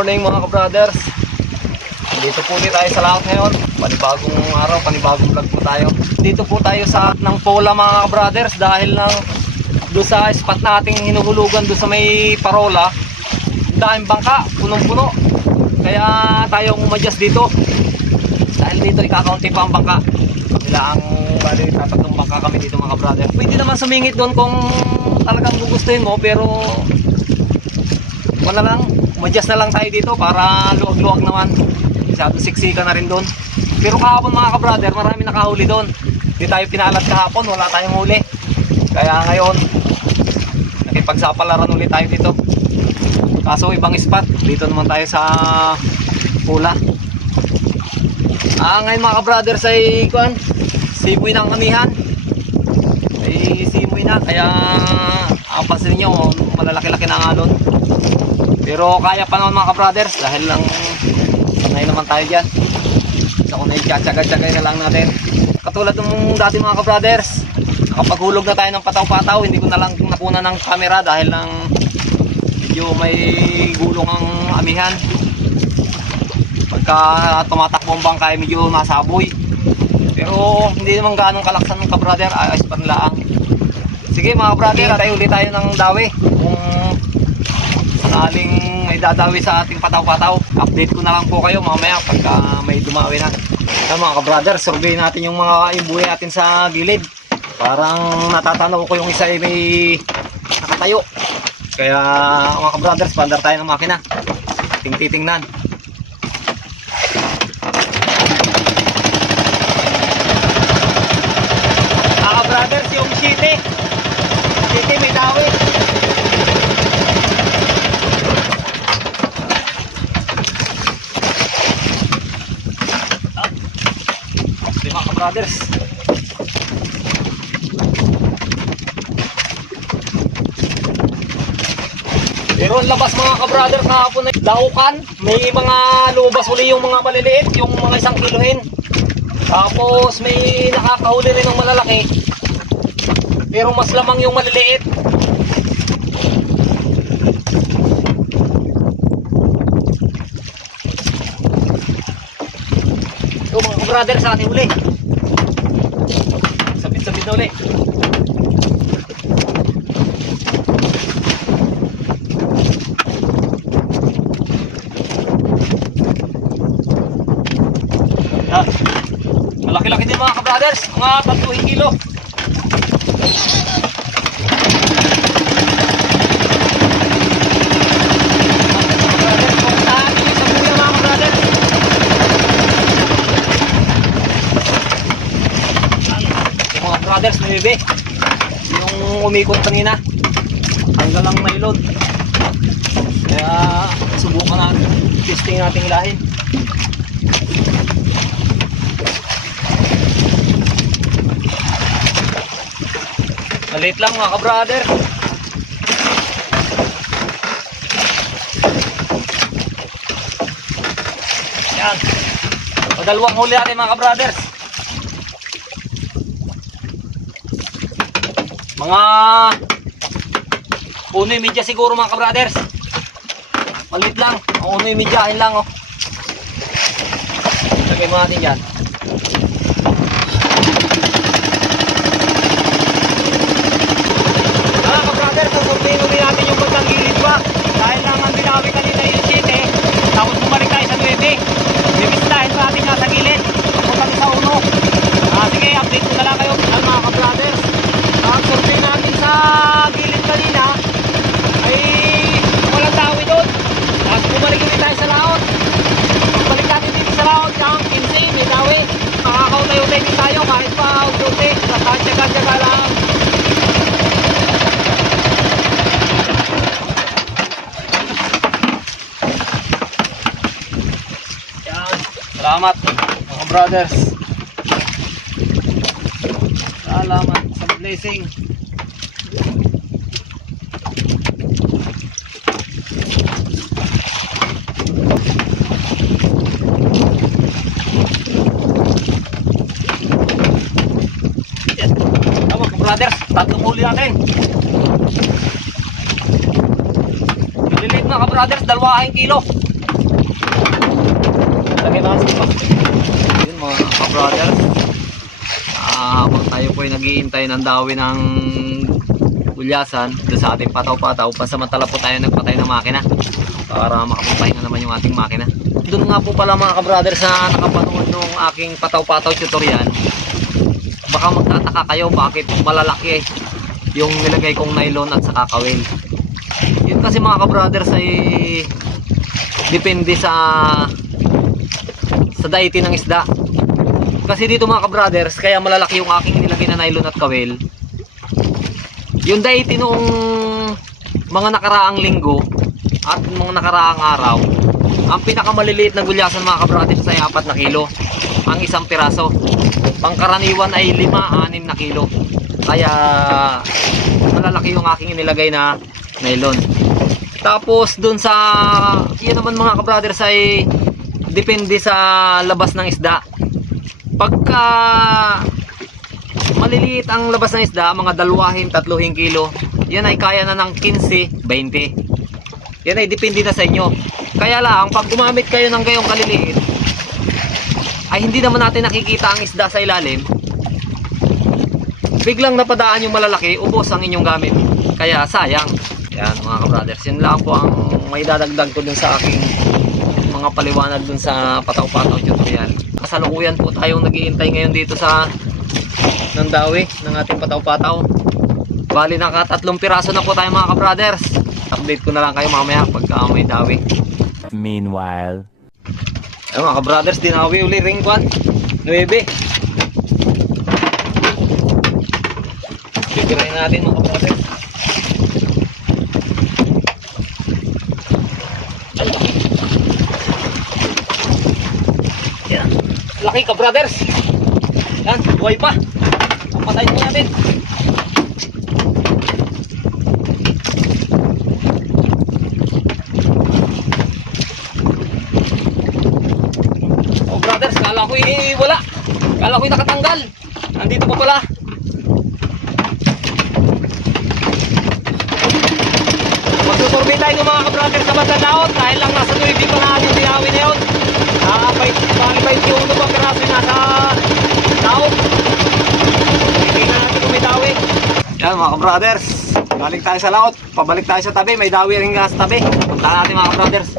morning mga ka-brothers. Dito po ulit tayo sa lahat ngayon. Panibagong araw, panibagong vlog po tayo. Dito po tayo sa ng Pola mga ka-brothers dahil lang doon sa spot nating hinuhulugan doon sa may Parola. Dahil bangka, punong-puno. Kaya tayo umadjust dito. Dahil dito ikakaunti pa ang bangka. Kabila ang bali tatlong bangka kami dito mga ka-brothers. Pwede naman sumingit doon kung talagang gugustuhin mo, pero wala lang, umadjust na lang tayo dito para luwag-luwag naman. Siksika na rin doon. Pero kahapon mga ka-brother, marami nakahuli doon. Hindi tayo pinalat kahapon, wala tayong huli. Kaya ngayon, nakipagsapalaran ulit tayo dito. Kaso ibang spot, dito naman tayo sa Pola. Ngayon mga ka-brothers ay simoy ng amihan. Ay simoy na, kaya pansin nyo, malalaki-laki na nga doon. Pero kaya pa naman mga ka-brothers dahil lang sanay naman tayo dyan. Ako na i-tsaga-tsagay na lang natin. Katulad ng dati mga ka-brothers, nakapaghulog na tayo ng pataw-pataw. Hindi ko na lang nakuna ng camera dahil lang medyo may gulong ang amihan. Pagka tumatakbo ang bangka ay medyo masaboy. Pero hindi naman ganong kalaksan ng ka-brother, ayos pa nila ang. Sige mga brother, tayo ulit tayo ng dawi. Kung sakaling may dadawi sa ating pataw-pataw, update ko na lang po kayo mamaya pagka may dumawi na. Mga ka-brother, survey natin yung mga imbuhay natin sa gilid. Parang natatanaw ko yung isa ay may nakatayo. Kaya mga ka-brother, pandar tayo ng makina. Titingnan. Mga ka-brother, yung city may dawi. Mga brothers, pero ang labas mga ka-brothers kahapon ay daukan. May mga lumabas uli yung mga maliliit, yung mga 1 kilohin. Tapos may nakakahuli rin ng malalaki, pero mas lamang yung maliliit. Ito mga ka-brothers sa ating uli. Sabit-sabit na uli. Malaki-laki din mga ka-brothers, mga 3 kilo. Brothers, may bebe yung umikot kanina hanggang lang may load, kaya subukan natin, testing natin ilahin. Maliit lang mga ka-brother. Yan, padalawang huli natin mga ka-brothers. Mga 1.30 siguro mga ka-brothers. Malit lang, 1.30 lang oh. Lagay mo natin dyan. Mga ka-brothers, susuntin ulit natin yung bandang gilid pa. Dahil lang ang dinawi kanina yung 7, tapos bumalik tayo sa 9. Bibisitahin pa natin nasa gilid. Papunta sa 1. Sige, update ko na lang kayo mga ka-brothers. Ang survey natin sa gilid kanina ay walang dawi doon. Tapos bumalik ulit tayo sa laot. Balik natin dito sa laot ng 15, may dawi. Makakautay-utay din tayo kahit pa out-utay. Tatyaga-tyaga lang. Yan. Salamat mga brothers. Salamat sa blessing. Tama mga brothers, tatlong huli natin. Maliliit mga brothers, 2 kilo. Lagay na kasi pa. Yun mga ka-brothers. Habang tayo po ay naghihintay ng dawi ng gulyasan doon sa ating pataw-pataw, pansamantala po tayo nagpatay ng makina para makapagpahinga naman yung ating makina. Doon nga po pala mga ka-brothers na nakapanood nung aking pataw-pataw tutorial, baka magtataka kayo bakit malalaki yung nilagay kong nylon at saka kawil. Yun kasi mga ka-brothers ay depende sa daiti ng isda. Kasi dito mga ka-brothers, kaya malalaki yung aking nilagay na nylon at kawil. Yung daiti noong mga nakaraang linggo at mga nakaraang araw, ang pinakamaliliit na gulyasan mga ka-brothers ay 4 na kilo ang isang piraso. Pangkaraniwan ay 5-6 na kilo. Kaya malalaki yung aking inilagay na nylon. Tapos dun sa yun naman mga ka-brothers ay depende sa labas ng isda. Pagka maliliit ang labas ng isda, mga 2-3 kilo, yan ay kaya na ng 15-20. Yan ay depende na sa inyo. Kaya lang pag gumamit kayo ng gayong kaliliit, ay hindi naman natin nakikita ang isda sa ilalim. Biglang napadaan yung malalaki, ubos ang inyong gamit. Kaya sayang. Yan mga ka-brothers, yun lang po ang may dadagdag ko dun sa aking mga paliwanag dun sa pataw-pataw tutorial. Kasalukuyan po tayong naghihintay ngayon dito sa nandawi ng ating pataw-pataw. Bali naka-3 piraso na po tayo mga ka-brothers. Update ko na lang kayo mamaya pagka may dawi. Meanwhile, Ayun mga ka-brothers, dinawi uli ring 9. Pipirahin natin mga ka-brothers. Yan. Laki ka-brothers. Yan, buhay pa. Papatayin mo natin. Oh brothers, kala ko'y wala. Kala ko'y nakatanggal. Nandito pa pala. Magsusurvey tayo ng mga ka-brothers sa bandang laot dahil lang nasa 9 pa natin dinawi na yun. Bali 21 pa piraso yung nasa laot. Hindi na natin kung may dawi. Yan mga ka-brothers, balik tayo sa laot. Pabalik tayo sa tabi, may dawi rin nga sa tabi. Punta natin mga ka-brothers.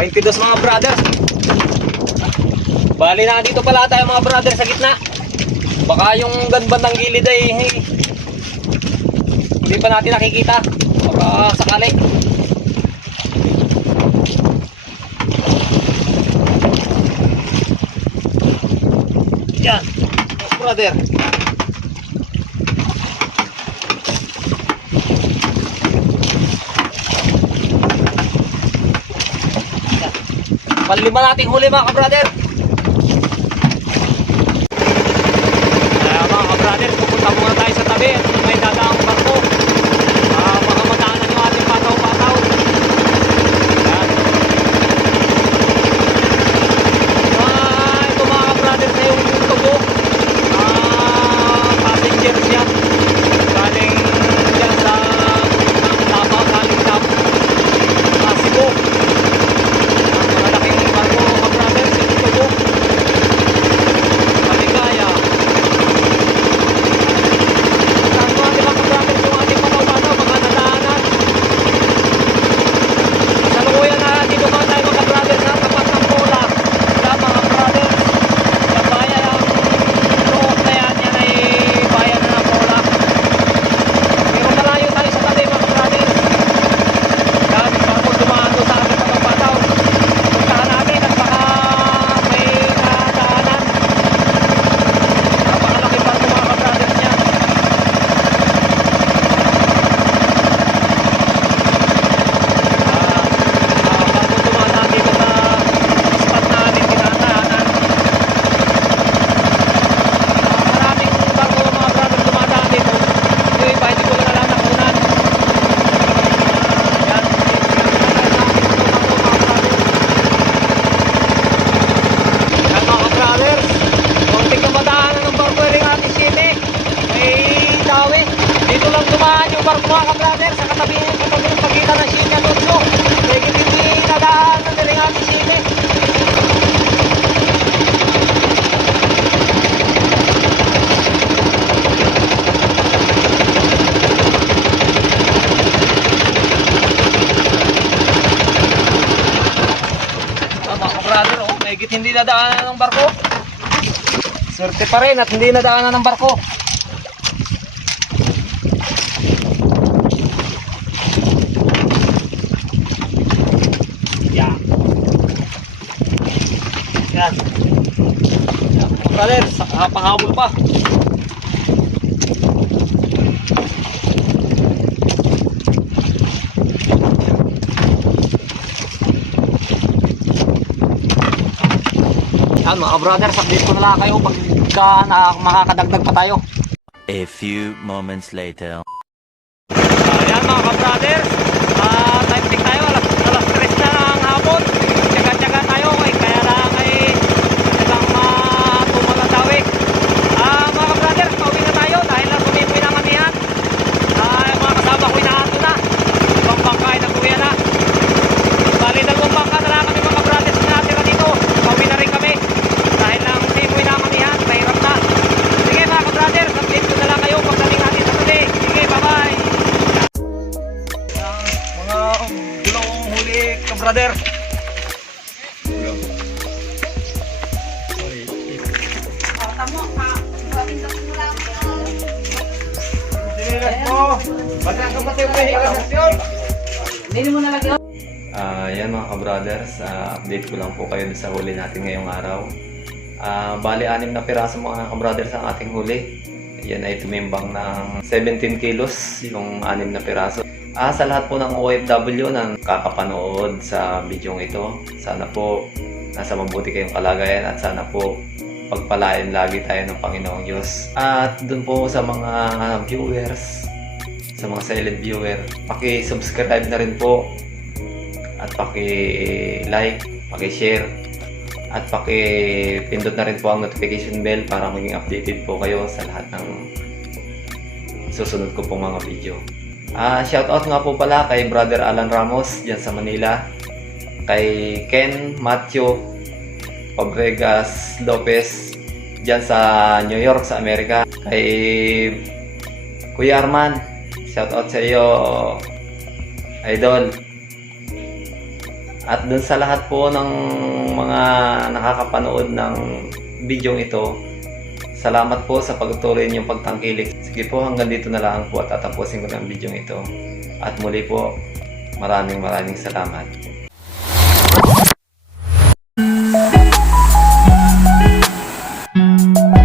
Paintidos mga brothers. Bali na dito pala tayo mga brothers sa gitna. Baka yung bandang gilid ay hindi pa natin nakikita. Baka sakali. Yan brother. Panlima nating huli mga ka-brother. Mga ka-brother, pupunta muna tayo sa tabi at may dadaang barko. Baka mataanan yung ating pataw-pataw. Yan. Ito mga ka-brother na yung tubo. Passengers yan. Galing dyan sa Davao, galing Cebu. Malaking barko mga brothers, ito po. kahit hindi nadaanan ng barko. Swerte pa rin at hindi nadaanan ng barko. Yan. Yan. Yan. Brother, pahabol pa. Yan mga brother, update ko na lang kayo pagka makakadagdag pa tayo. A few moments later. Yan mga ka-brother, time check tayo, alas 3 na ng hapon. Tsaga-tsaga tayo, kaya lang ay talagang tumalasawi. Mga ka-brother, pauwi na tayo dahil na sumipoy ng amihan. Mga kasama ko inahato na, ibang bangka ay nag-uwi na. Bali, 2 bangka na lang kami mga ka-brother na natira dito. Pauwi na rin kami dahil lang sipoy ng amihan, mahirap na. Sige mga ka-brother, update ko na lang kayo pagdating natin sa huli. Sige, bye-bye! Mga gulong huli ka-brother. Yan mga ka-brothers, update ko lang po kayo sa huli natin ngayong araw. Bali 6 na piraso mga ka-brothers ang ating huli. Yan ay tumimbang ng 17 kilos yung 6 na piraso. Sa lahat po ng OFW na kakapanood sa video ito, sana po nasa mabuti kayong kalagayan at sana po pagpalain lagi tayo ng Panginoong Diyos. At dun po sa mga viewers, sa mga silent viewer, paki-subscribe na rin po at paki-like, paki-share at paki-pindot na rin po ang notification bell para maging updated po kayo sa lahat ng susunod ko pong mga video. Shoutout nga po pala kay Brother Alan Ramos dyan sa Manila, kay Ken Matthew Fabregas Lopez dyan sa New York sa Amerika, kay Kuya Arman, shoutout sa iyo idol. At dun sa lahat po ng mga nakakapanood ng video ito, salamat po sa pagtuloy niyong pagtangkilik. Sige po, hanggang dito na lang po at tatapusin ko ng video ito. At muli po, maraming salamat.